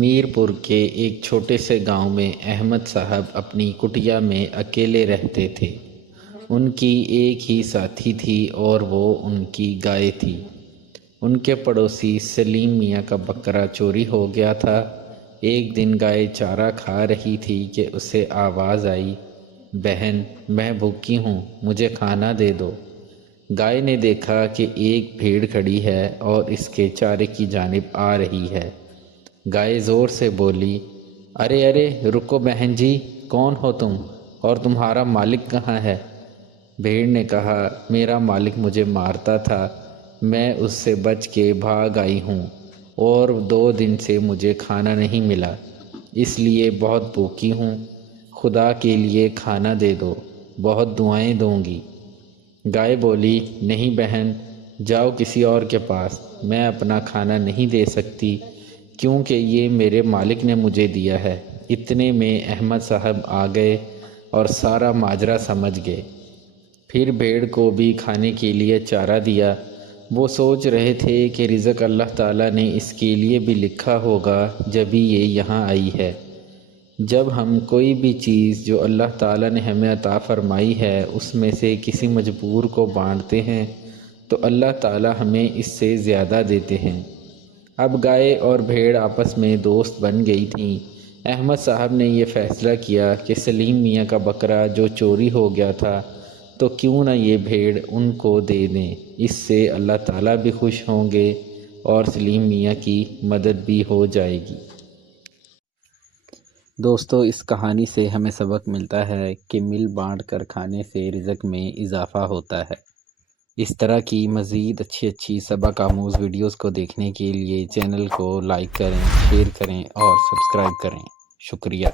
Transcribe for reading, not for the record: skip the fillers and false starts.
میرپور کے ایک چھوٹے سے گاؤں میں احمد صاحب اپنی کٹیا میں اکیلے رہتے تھے۔ ان کی ایک ہی ساتھی تھی اور وہ ان کی گائے تھی۔ ان کے پڑوسی سلیم میاں کا بکرا چوری ہو گیا تھا۔ ایک دن گائے چارہ کھا رہی تھی کہ اسے آواز آئی، بہن میں بھوکی ہوں، مجھے کھانا دے دو۔ گائے نے دیکھا کہ ایک بھیڑ کھڑی ہے اور اس کے چارے کی جانب آ رہی ہے۔ گائے زور سے بولی، ارے ارے رکو بہن جی، کون ہو تم اور تمہارا مالک کہاں ہے؟ بھیڑ نے کہا، میرا مالک مجھے مارتا تھا، میں اس سے بچ کے بھاگ آئی ہوں اور 2 دن سے مجھے کھانا نہیں ملا، اس لیے بہت بھوکی ہوں، خدا کے لیے کھانا دے دو، بہت دعائیں دوں گی۔ گائے بولی، نہیں بہن، جاؤ کسی اور کے پاس، میں اپنا کھانا نہیں دے سکتی کیونکہ یہ میرے مالک نے مجھے دیا ہے۔ اتنے میں احمد صاحب آ گئے اور سارا ماجرا سمجھ گئے۔ پھر بھیڑ کو بھی کھانے کے لیے چارہ دیا۔ وہ سوچ رہے تھے کہ رزق اللہ تعالیٰ نے اس کے لیے بھی لکھا ہوگا جبھی یہ یہاں آئی ہے۔ جب ہم کوئی بھی چیز جو اللہ تعالیٰ نے ہمیں عطا فرمائی ہے اس میں سے کسی مجبور کو بانٹتے ہیں تو اللہ تعالیٰ ہمیں اس سے زیادہ دیتے ہیں۔ اب گائے اور بھیڑ آپس میں دوست بن گئی تھیں۔ احمد صاحب نے یہ فیصلہ کیا کہ سلیم میاں کا بکرا جو چوری ہو گیا تھا تو کیوں نہ یہ بھیڑ ان کو دے دیں، اس سے اللہ تعالیٰ بھی خوش ہوں گے اور سلیم میاں کی مدد بھی ہو جائے گی۔ دوستو، اس کہانی سے ہمیں سبق ملتا ہے کہ مل بانٹ کر کھانے سے رزق میں اضافہ ہوتا ہے۔ اس طرح کی مزید اچھی سبق آموز ویڈیوز کو دیکھنے کے لیے چینل کو لائک کریں، شیئر کریں اور سبسکرائب کریں۔ شکریہ۔